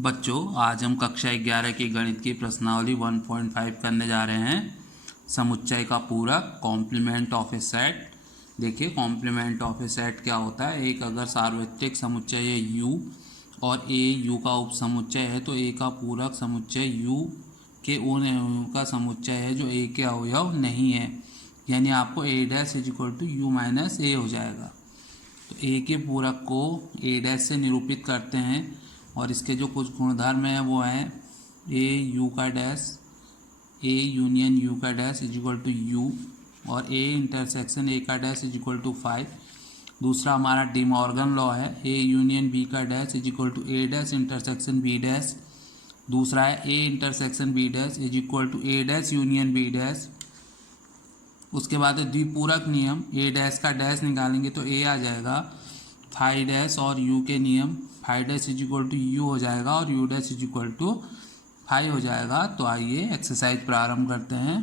बच्चों, आज हम कक्षा 11 की गणित की प्रश्नावली 1.5 करने जा रहे हैं। समुच्चय का पूरक, कॉम्प्लीमेंट ऑफ ए सेट। देखिए, कॉम्प्लीमेंट ऑफ ए सेट क्या होता है। एक अगर सार्वत्रिक समुच्चय है u और a u का उपसमुच्चय है तो a का पूरक समुच्चय u के उन अवयवों का समुच्चय है जो a के अवयव नहीं है। यानी आपको a dash equal to u minus a हो जाएगा। तो a के पूरक को a डैश से निरूपित करते हैं और इसके जो कुछ गुणधर्म हैं वो हैं a u का डैश, a यूनियन u का dash is equal to u और a इंटरसेक्शन a का डैश इज इक्वल टू 5। दूसरा हमारा डी मॉर्गन लॉ है, a यूनियन b का dash is equal to a dash intersection b dash. दूसरा है a intersection b dash is equal to a dash union b dash. उसके बाद है द्विपूरक नियम, a डैश का डैश निकालेंगे तो a आ जाएगा, फाइव डैश और u के नियम, five dash is equal to u हो जाएगा और u dash is equal to 5 हो जाएगा। तो आइए एक्सरसाइज प्रारंभ करते हैं।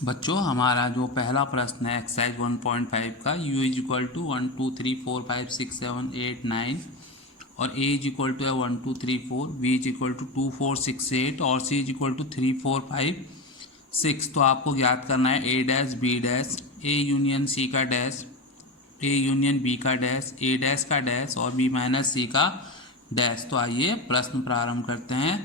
बच्चों, हमारा जो पहला प्रश्न है एक्सरसाइज 1.5 का, u इज इक्वल टू 1 2 3 4 5 6 7 8 9 और a इज इक्वल टू है 1 2 3 4, b इज इक्वल टू 2 4 6 8 और c इज इक्वल टू 3 4 5 6। तो आपको ज्ञात करना है a dash b dash, a union c का डैश, a यूनियन b का डैश, a डैश का डैश और b माइनस c का डैश। तो आइए प्रश्न प्रारंभ करते हैं।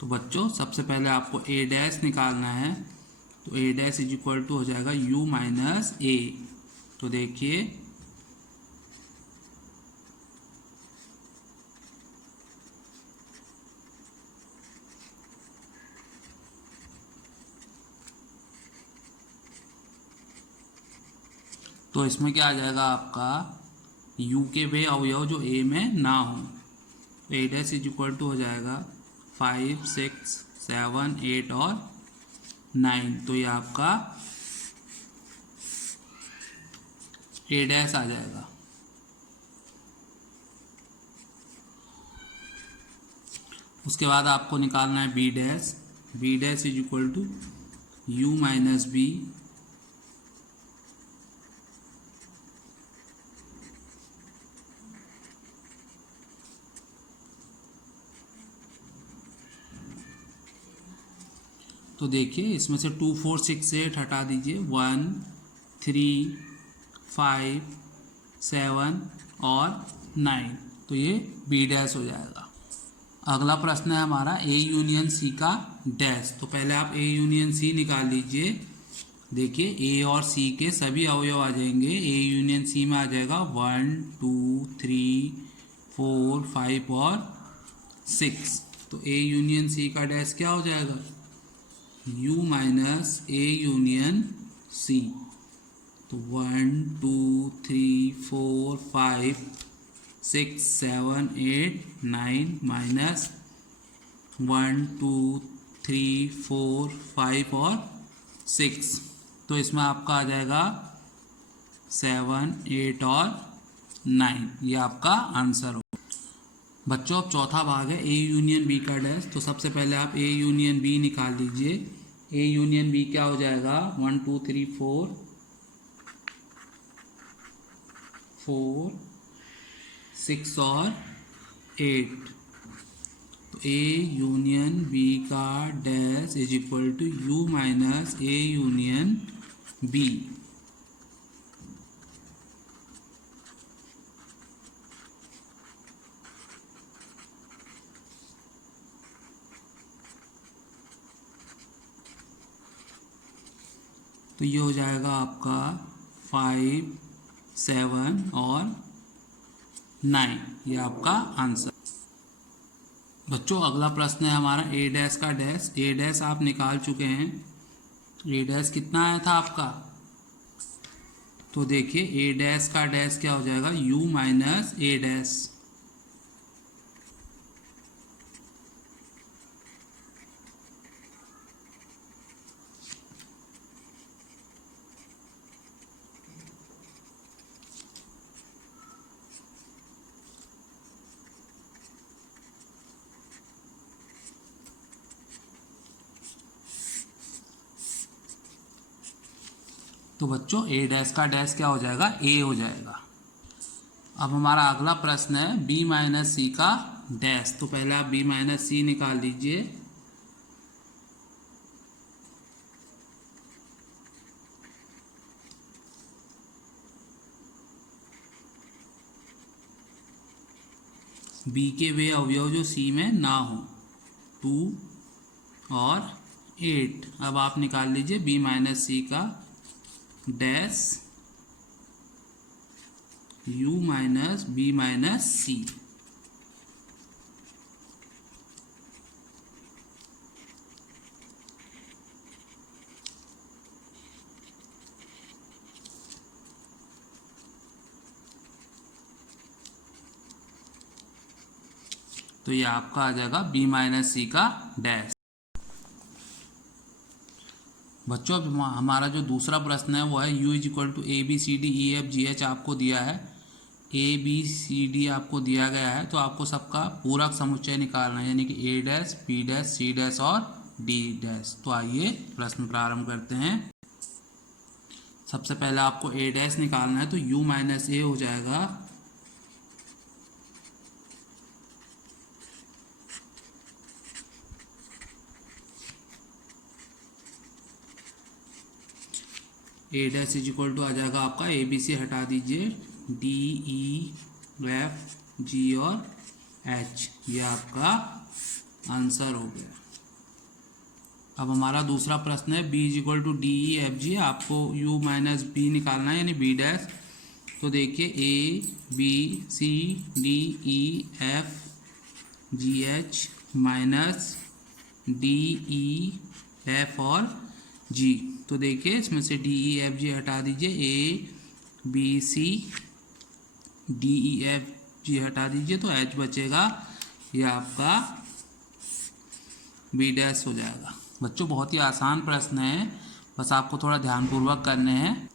तो बच्चों, सबसे पहले आपको a डैश निकालना है। तो a dash is equal to हो जाएगा u माइनस a। तो देखिए, तो इसमें क्या आ जाएगा आपका u के वे अवयव जो a में ना हो। तो a dash is equal to हो जाएगा 5 6 7 8 और 9। तो ये आपका a डैश आ जाएगा। उसके बाद आपको निकालना है b dash, b dash is equal to u minus b। तो देखिए, इसमें से 2 4 6 8 हटा दीजिए, 1 3 5 7 और 9। तो ये बी डैश हो जाएगा। अगला प्रश्न है हमारा ए यूनियन सी का डैश। तो पहले आप ए यूनियन सी निकाल लीजिए। देखिए, ए और सी के सभी अवयव आ जाएंगे। ए यूनियन सी में आ जाएगा 1 2 3 4 5 और 6। तो ए यूनियन सी का डैश क्या हो जाएगा, u minus A union C. तो 1 2 3 4 5 6 7 8 9 माइनस 1 2 3 4 5 और 6। तो इसमें आपका आ जाएगा 7 8 और 9। ये आपका आंसर हो। बच्चों, अब चौथा भाग है ए यूनियन बी का डैश। तो सबसे पहले आप ए यूनियन बी निकाल लीजिए। ए यूनियन बी क्या हो जाएगा, 1 2 3 4 6 और 8। तो ए यूनियन बी का dash is equal to U minus A union B. तो ये हो जाएगा आपका 5 7 और 9। ये आपका आंसर। बच्चों, अगला प्रश्न है हमारा ए डैश का डैश। ए डैश आप निकाल चुके हैं। ए डैश कितना आया था आपका, तो देखिए ए डैश का डैश क्या हो जाएगा, u माइनस ए डैश। तो बच्चों, ए डैश का डैश क्या हो जाएगा, ए हो जाएगा। अब हमारा अगला प्रश्न है b माइनस सी का डैश। तो पहले आप b माइनस सी निकाल लीजिए। b के वे अवयव जो c में ना हो, 2 और 8। अब आप निकाल लीजिए b माइनस सी का dash u minus b minus C. तो ये आपका आ जाएगा b माइनस सी का डैश। बच्चों अब हमारा जो दूसरा प्रश्न है वो है u is equal to A B C D E F G H आपको दिया है, ए बी सी डी आपको दिया गया है। तो आपको सबका पूरक समुच्चय निकालना है, यानी कि A dash B dash C dash और डी डैश। तो आइए प्रश्न प्रारंभ करते हैं। सबसे पहले आपको ए डैश निकालना है, तो u माइनस ए हो जाएगा ए डैश इज इक्वल टू आ जाएगा आपका ए बी सी हटा दीजिए, डी ई एफ जी और एच, ये आपका आंसर हो गया। अब हमारा दूसरा प्रश्न है B is equal to D E F G. आपको u माइनस बी निकालना है, यानी बी डैश। तो देखिए A B C D E F G H minus D E F और जी। तो देखिए इसमें से डी ई एफ जी हटा दीजिए, A B C D E F G हटा दीजिए, तो एच बचेगा, ये आपका बी डैश हो जाएगा। बच्चों बहुत ही आसान प्रश्न है, बस आपको थोड़ा ध्यानपूर्वक करने हैं।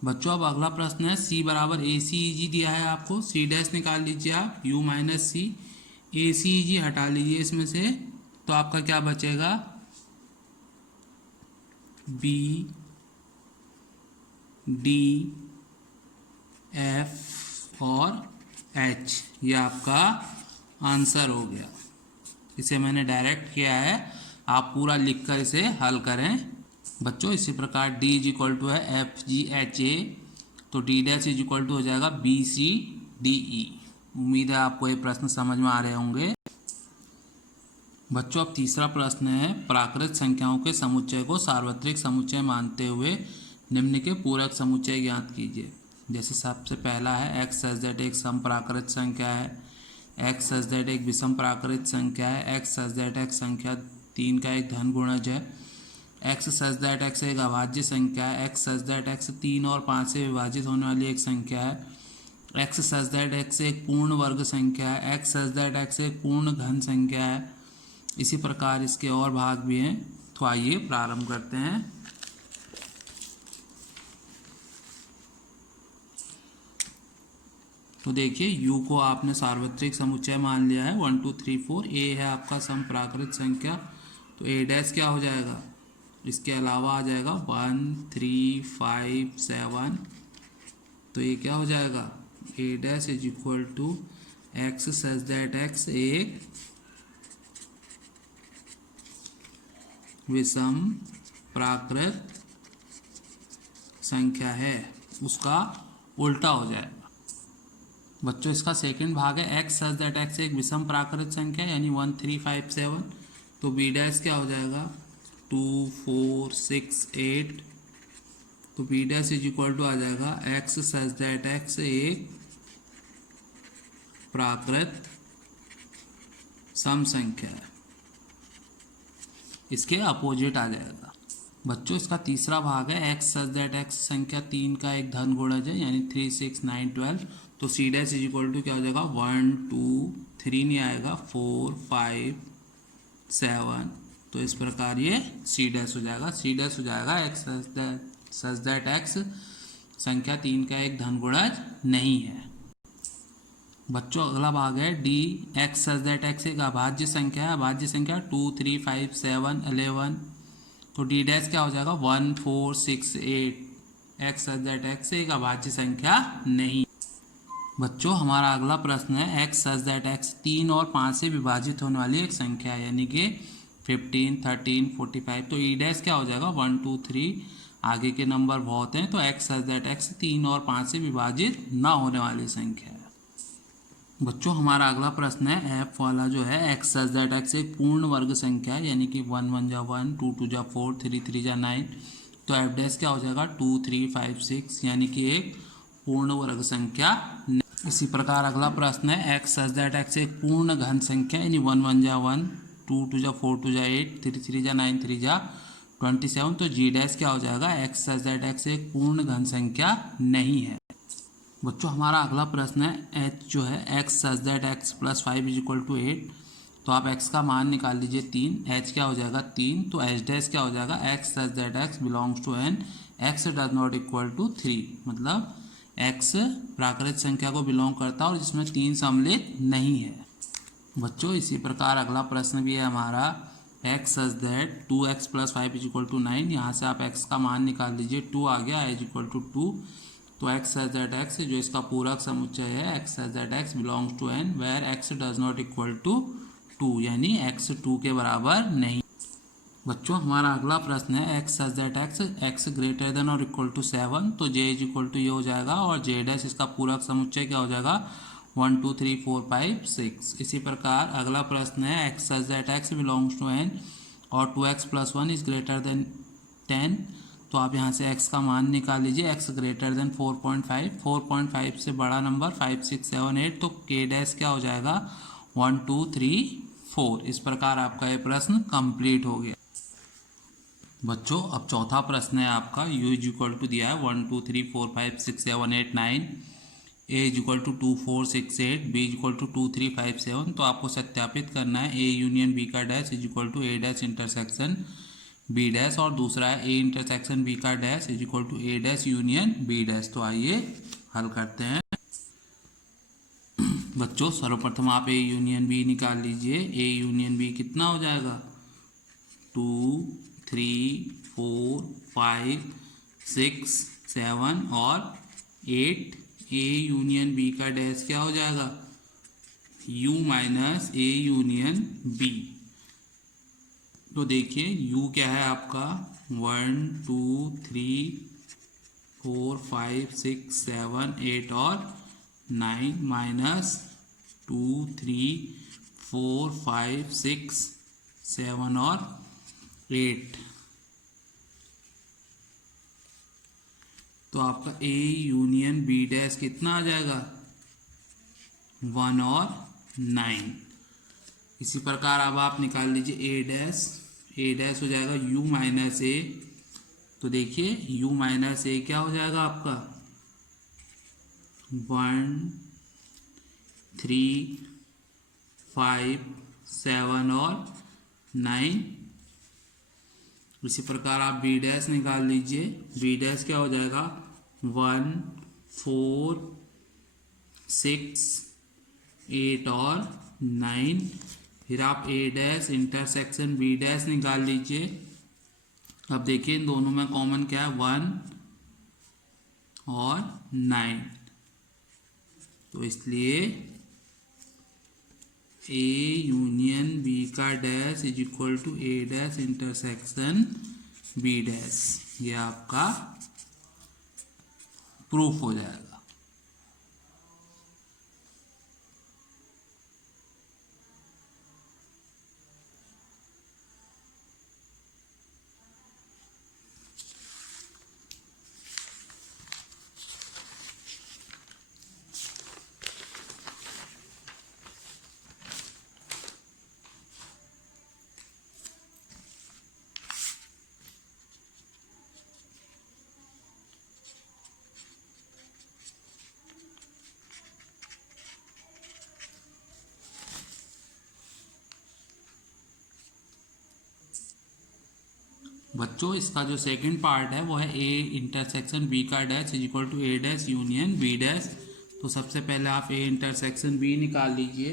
बच्चों अब अगला प्रश्न है सी बराबर ए सी ई जी दिया है आपको, सी डैश निकाल लीजिए आप, यू माइनस सी, ए सी ई जी हटा लीजिए इसमें से, तो आपका क्या बचेगा बी डी एफ और एच, ये आपका आंसर हो गया। इसे मैंने डायरेक्ट किया है, आप पूरा लिखकर इसे हल करें। बच्चों इसी प्रकार डी इज इक्वल टू है एफ जी एच ए, तो D dash is equal to हो जाएगा बी सी डी ई। उम्मीद है आपको ये प्रश्न समझ में आ रहे होंगे। बच्चों अब तीसरा प्रश्न है प्राकृत संख्याओं के समुच्चय को सार्वत्रिक समुच्चय मानते हुए निम्न के पूरक समुच्चय ज्ञात कीजिए। जैसे सबसे पहला है एक्स सच दैट एक सम प्राकृत संख्या है, एक्स सच दैट एक विषम प्राकृत संख्या है, एक्स सच दैट एक्स संख्या 3 का एक धन गुणज है, एक्स सच दैट एक्स एक अभाज्य संख्या है, एक्स सच दैट एक्स 3 और 5 से विभाजित होने वाली एक संख्या है, एक्स सच दैट एक्स एक पूर्ण वर्ग संख्या है, एक्स सच दैट एक्स एक पूर्ण घन संख्या है। इसी प्रकार इसके और भाग भी हैं। तो आइए प्रारंभ करते हैं। तो देखिए u को आपने सार्वत्रिक समुच्चय मान लिया है, 1 2 3 4। a है आपका सम प्राकृत संख्या, तो a डैश क्या हो जाएगा, इसके अलावा आ जाएगा 1 3 5 7। तो ये क्या हो जाएगा a dash is equal to x such that x एक विषम प्राकृत संख्या है, उसका उल्टा हो जाएगा। बच्चों इसका सेकंड भाग है एक्स सच दैट एक्स एक विषम प्राकृत संख्या यानी 1 3 5 7। तो बी डैश क्या हो जाएगा 2 4 6 8। तो B dash is equal to आ जाएगा एक्स सच दैट एक्स एक प्राकृत सम संख्या है, इसके अपोजिट आ जाएगा। बच्चों इसका तीसरा भाग है एक्स सच दैट एक्स संख्या 3 का एक धन गुणज है यानी 3 6 9 12। तो C dash is equal to क्या हो जाएगा 1 2 3 नहीं आएगा 4 5 7। तो इस प्रकार ये सी डैश हो जाएगा, सी डैश हो जाएगा एक्स सच दैट एक्स संख्या 3 का एक धन गुणज नहीं है। बच्चों अगला भाग है D x such that x एक अभाज्य संख्या है, अभाज्य संख्या 2 3 5 7 11। तो डी डैश क्या हो जाएगा 1 4 6 8। एक्स सच दैट एक्स एक अभाज्य संख्या नहीं। बच्चों हमारा अगला प्रश्न है एक्स सच दैट एक्स 3 और 5 से विभाजित होने वाली एक संख्या है, यानी कि 15, 13, 45। तो ई डैश क्या हो जाएगा 1, 2, 3, आगे के नंबर बहुत हैं, तो एक्स सच दैट एक्स 3 और 5 से विभाजित ना होने वाली संख्या है। बच्चों हमारा अगला प्रश्न है एफ वाला जो है एक्स सच दैट एक्स एक पूर्ण वर्ग संख्या है, यानी कि 1 1 जा 1, 2 2 जा 4, 3 3 जा 9। तो एफ डैश क्या हो जाएगा 2 3 5 6, यानी कि एक पूर्ण वर्ग संख्या। इसी प्रकार अगला प्रश्न है एक्स सच दैट एक्स एक पूर्ण घन संख्या, यानी 1 1 जा 1, 2 2 जा 4, 2 जा 8, 3 3 जा 9, 3 जा 27। तो जी डैश क्या हो जाएगा एक्स सच दैट एक्स एक पूर्ण घन संख्या नहीं है। बच्चों हमारा अगला प्रश्न है एच जो है x such that x plus 5 is equal to 8। तो आप एक्स का मान निकाल लीजिए 3, एच क्या हो जाएगा 3। तो एच डैश क्या हो जाएगा x such that x belongs to N x does not equal to 3, मतलब एक्स प्राकृत संख्या को बिलोंग करता है और जिसमें 3 सम्मिलित नहीं है। बच्चों इसी प्रकार अगला प्रश्न भी है हमारा x such that 2x plus 5 is equal to 9। यहाँ से आप x का मान निकाल लीजिए, 2 आ गया इज इक्वल टू 2। तो एक्स सच दैट एक्स जो इसका पूरक समुच्चय है x such that x belongs to N where x does not equal to 2, यानी एक्स 2 के बराबर नहीं। बच्चों हमारा अगला प्रश्न है x such that x greater than और इक्वल टू 7। तो जे इज इक्वल टू ये हो जाएगा और जे डैश इसका पूरक समुच्चय क्या हो जाएगा 1 2 3 4 5 6। इसी प्रकार अगला प्रश्न है x such that x belongs to N और 2x plus 1 is greater than 10। तो आप यहाँ से x का मान निकाल लीजिए, x ग्रेटर देन 4.5, 4.5 से बड़ा नंबर 5 6 7 8। तो k डैश क्या हो जाएगा 1 2 3 4। इस प्रकार आपका ये प्रश्न कंप्लीट हो गया। बच्चों अब चौथा प्रश्न है आपका u इज इक्वल टू दिया है 1 2 3 4 5 6 7 8 9, a is equal to 2 4 6 8, b is equal to 2 3 5 7। तो आपको सत्यापित करना है a यूनियन b का dash is equal to a dash intersection b dash, और दूसरा है a इंटरसेक्शन b का dash is equal to a dash union b dash. तो आइए हल करते हैं। बच्चों सर्वप्रथम आप a यूनियन b निकाल लीजिए। a यूनियन b कितना हो जाएगा 2 3 4 5 6 7 और 8। a यूनियन b का डैश क्या हो जाएगा u minus a union b। तो देखिए u क्या है आपका 1 2 3 4 5 6 7 8 और 9 माइनस 2 3 4 5 6 7 और 8। तो आपका a यूनियन b डैश कितना आ जाएगा 1 और 9। इसी प्रकार अब आप निकाल लीजिए a डैश हो जाएगा u माइनस a। तो देखिए u माइनस a क्या हो जाएगा आपका 1 3 5 7 और 9। इसी प्रकार आप बी डैश निकाल लीजिए। बी डैश क्या हो जाएगा 1 4 6 8 और 9। फिर आप ए डैश इंटरसेक्शन बी डैश निकाल लीजिए। अब देखिए इन दोनों में कॉमन क्या है 1 और 9। तो इसलिए ए यूनियन बी का dash is equal to A dash intersection B dash, ये आपका प्रूफ हो जाएगा। बच्चों इसका जो सेकंड पार्ट है वो है ए इंटरसेक्शन बी का dash is equal to A dash union B dash. तो सबसे पहले आप ए इंटरसेक्शन बी निकाल लीजिए।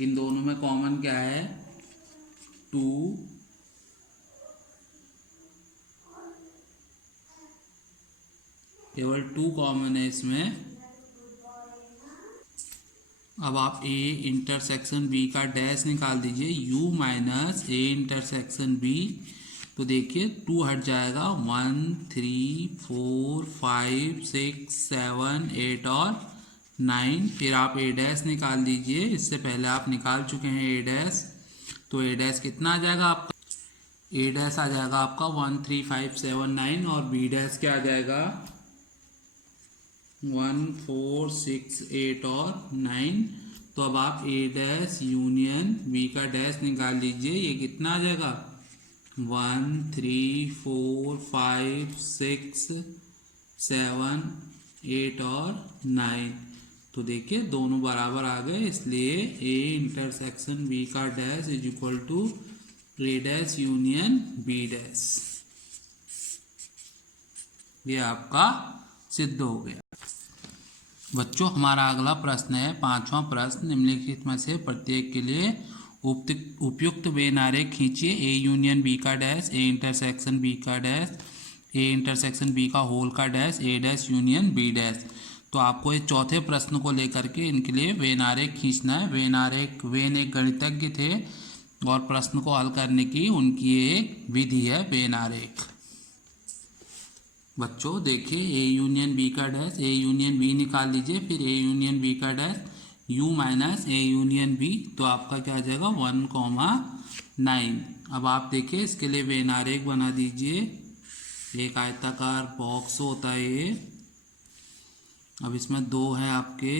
इन दोनों में कॉमन क्या है 2, केवल 2 कॉमन है इसमें। अब आप ए इंटरसेक्शन बी का डैश निकाल दीजिए, U minus A intersection B. तो देखिए 2 हट जाएगा, 1 3 4 5 6 7 8 और 9। फिर आप ए डैश निकाल दीजिए, इससे पहले आप निकाल चुके हैं ए डैश। तो ए डैश कितना आ जाएगा आपका, ए डैश आ जाएगा आपका 1 3 5 7 9 और बी डैश क्या आ जाएगा 1 4 6 8 और 9। तो अब आप ए डैश यूनियन बी का डैश निकाल लीजिए, ये कितना आ जाएगा 1 3 4 5 6 7 8 और 9। तो देखिए दोनों बराबर आ गए, इसलिए ए इंटरसेक्शन बी का dash is equal to A dash union B dash. ये आपका सिद्ध हो गया। बच्चों हमारा अगला प्रश्न है 5वां प्रश्न, निम्नलिखित में से प्रत्येक के लिए उपयुक्त वेन आरेख खींचिए। ए यूनियन बी का डैश, ए इंटरसेक्शन बी का डैश, ए इंटरसेक्शन बी का होल का dash, A dash union B dash. तो आपको ये चौथे प्रश्न को लेकर के इनके लिए वेन आरेख खींचना है। वेन एक गणितज्ञ थे और प्रश्न को हल करने की उनकी एक विधि है वेन आरेख। बच्चों देखिए ए यूनियन बी का डैश, ए यूनियन बी निकाल लीजिए, फिर ए यूनियन बी का dash u minus A union B. तो आपका क्या आ जाएगा 1,9। अब आप देखिए इसके लिए वेन आरेख बना दीजिए। एक आयताकार बॉक्स होता है ये। अब इसमें दो हैं आपके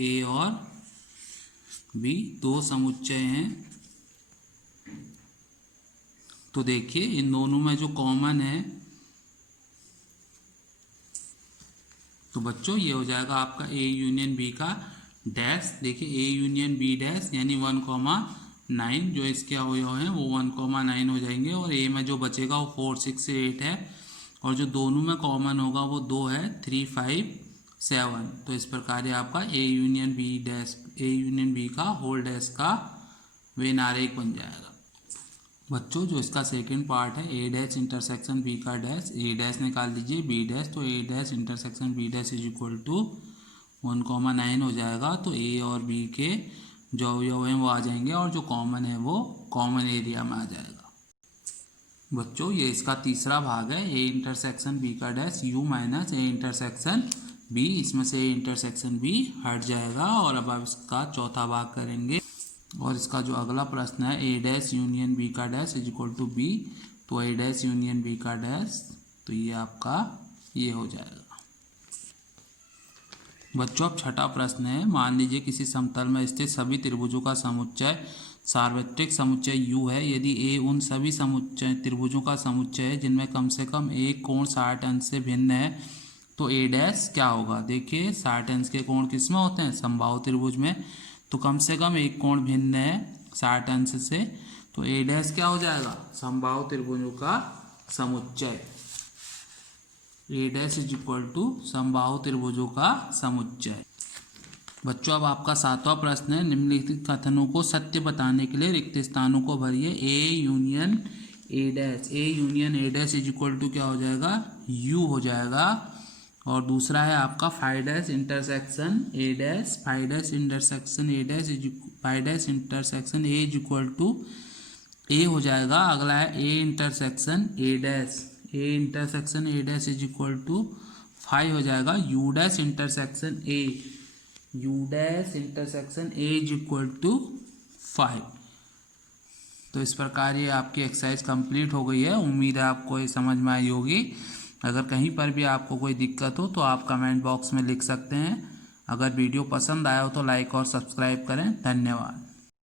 ए और बी, दो समुच्चय हैं। तो देखिए इन दोनों में जो कॉमन है, तो बच्चों ये हो जाएगा आपका ए यूनियन बी का डैश। देखिए ए यूनियन बी डैश यानी 1,9, जो इसके अवयव हैं वो 1,9 हो जाएंगे और ए में जो बचेगा वो 4 6 8 है और जो दोनों में कॉमन होगा वो 2 है 3 5 7। तो इस प्रकार ये आपका A union B dash, A union B का होल डैश का वेन आरेख बन जाएगा। बच्चों जो इसका सेकंड पार्ट है ए डैश इंटरसेक्शन बी का डैश, ए डैश निकाल दीजिए बी डैश। तो A dash intersection B dash is equal to 1,9 हो जाएगा। तो ए और बी के जो अवयव हैं वो आ जाएंगे और जो कॉमन है वो कॉमन एरिया में आ जाएगा। बच्चों ये इसका तीसरा भाग है ए इंटरसेक्शन बी का dash, U minus A intersection B. इसमें से ए इंटरसेक्शन बी हट जाएगा और अब आप इसका चौथा भाग करेंगे और इसका जो अगला प्रश्न है ए डैश यूनियन बी का dash is equal to B. तो ए डैश यूनियन बी का डैश, तो ये आपका ये हो जाएगा। बच्चों अब छठा प्रश्न है, मान लीजिए किसी समतल में स्थित सभी त्रिभुजों का समुच्चय सार्वत्रिक समुच्चय U है। यदि A उन सभी समुच्चय त्रिभुजों का समुच्चय है जिनमें कम से कम एक कोण 60 अंश से भिन्न है, तो A डैश क्या होगा। देखिए 60 अंश के कोण किस में होते हैं, समबाहु त्रिभुज में। तो कम से कम एक कोण भिन्न है 60 अंश से, तो A डैश क्या हो जाएगा समबाहु त्रिभुजों का समुच्चय। ए डैश इज इक्वल टू समबाहु त्रिभुजों का समुच्चय। बच्चों अब आपका सातवां प्रश्न है, निम्नलिखित कथनों को सत्य बताने के लिए रिक्त स्थानों को भरिए। A union A dash, A union A dash is equal to क्या हो जाएगा यू हो जाएगा। और दूसरा है आपका five dash intersection A dash, five dash intersection A dash is five dash intersection A is equal to A हो जाएगा। अगला है A intersection A dash, A intersection A dash is equal to 5 हो जाएगा। U dash intersection A, U dash intersection A is equal to 5। तो इस प्रकार ये आपकी एक्सरसाइज कंप्लीट हो गई है। उम्मीद है आपको ये समझ में आई होगी। अगर कहीं पर भी आपको कोई दिक्कत हो तो आप कमेंट बॉक्स में लिख सकते हैं। अगर वीडियो पसंद आया हो तो लाइक और सब्सक्राइब करें। धन्यवाद।